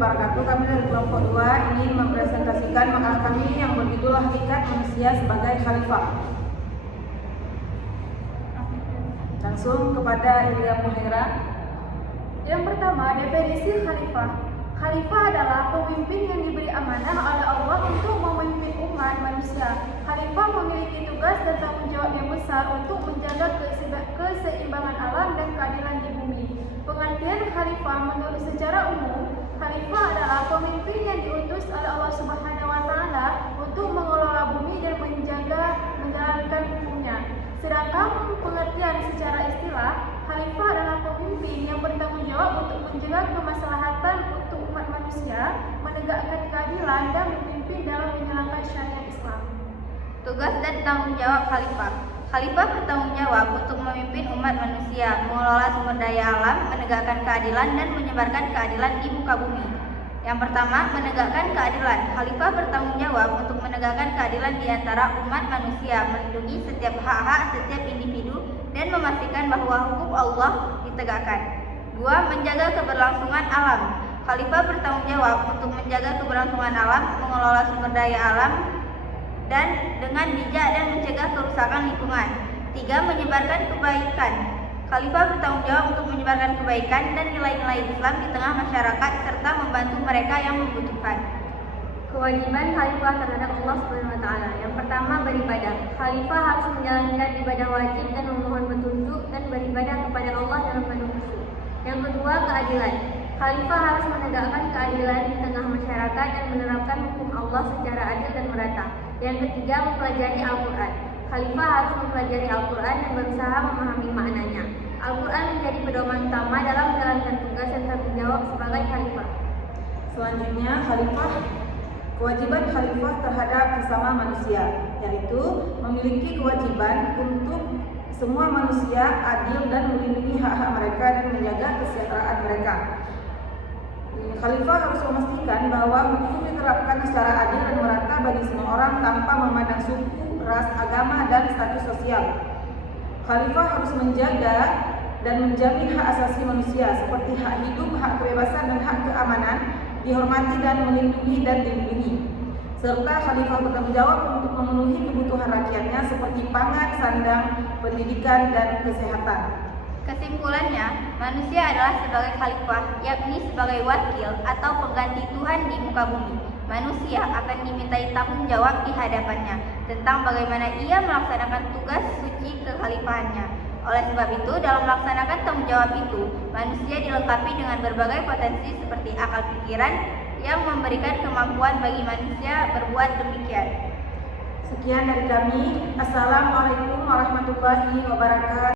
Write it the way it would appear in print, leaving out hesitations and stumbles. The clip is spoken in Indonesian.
wabarakatuh. Kami dari kelompok 2 ingin mempresentasikan makalah kami yang berjudul Hakikat Manusia sebagai Khalifah. Langsung kepada Ilia Muhaira. Yang pertama, definisi khalifah. Khalifah adalah pemimpin yang diberi amanah oleh Allah untuk memimpin umat manusia. Khalifah memiliki tugas dan tanggung jawab yang besar untuk menjaga keseimbangan alam dan keadilan di bumi. Pengertian khalifah menurut secara umum, khalifah adalah pemimpin yang diutus oleh Allah Subhanahu wa taala untuk mengelola bumi dan menjalankan hukumnya. Sedangkan pengertian secara istilah, khalifah adalah pemimpin yang bertanggung jawab untuk menjaga kemaslahatan untuk umat manusia, menegakkan keadilan dan memimpin dalam menjalankan syariat Islam. Tugas dan tanggung jawab khalifah. Khalifah bertanggung jawab untuk memimpin umat manusia, mengelola sumber daya alam, menegakkan keadilan dan menyebarkan keadilan di muka bumi. Yang pertama, menegakkan keadilan. Khalifah bertanggung jawab untuk menegakkan keadilan di antara umat manusia, melindungi setiap hak-hak setiap individu dan memastikan bahwa hukum Allah ditegakkan. 2. Menjaga keberlangsungan alam. Khalifah bertanggung jawab untuk menjaga keberlangsungan alam, mengelola sumber daya alam dan dengan bijak dan mencegah kerusakan lingkungan. 3. Menyebarkan kebaikan. Khalifah bertanggung jawab untuk menyebarkan kebaikan dan nilai-nilai Islam di tengah masyarakat serta membantu mereka yang membutuhkan. Kewajiban khalifah terhadap Allah Subhanahu wa taala. Yang pertama, beribadah. Khalifah harus menjalankan ibadah wajib dan memohon petunjuk dan beribadah kepada Allah dalam penuh khusyuk. Yang kedua, keadilan. Khalifah harus menegakkan keadilan di tengah masyarakat dan menerapkan hukum Allah secara adil dan merata. Yang ketiga, mempelajari Al-Quran. Khalifah harus mempelajari Al-Quran dan berusaha memahami maknanya. Al-Quran menjadi pedoman utama dalam menjalankan tugas dan tanggung jawab sebagai khalifah. Selanjutnya, kewajiban khalifah terhadap sesama manusia, yaitu memiliki kewajiban untuk semua manusia adil dan melindungi hak-hak mereka dan menjaga kesejahteraan mereka. Khalifah harus memastikan bahwa hukum diterapkan secara adil dan merata bagi semua orang tanpa memandang suku, ras, agama, dan status sosial. Khalifah harus menjaga dan menjamin hak asasi manusia seperti hak hidup, hak kebebasan, dan hak keamanan dihormati dan melindungi dan dilindungi. Serta khalifah bertanggung jawab untuk memenuhi kebutuhan rakyatnya seperti pangan, sandang, pendidikan, dan kesehatan. Kesimpulannya, manusia adalah sebagai khalifah, yakni sebagai wakil atau pengganti Tuhan di muka bumi. Manusia akan dimintai tanggung jawab di hadapannya tentang bagaimana ia melaksanakan tugas suci kekhalifahannya. Oleh sebab itu, dalam melaksanakan tanggung jawab itu, manusia dilengkapi dengan berbagai potensi seperti akal pikiran yang memberikan kemampuan bagi manusia berbuat demikian. Sekian dari kami. Assalamualaikum warahmatullahi wabarakatuh.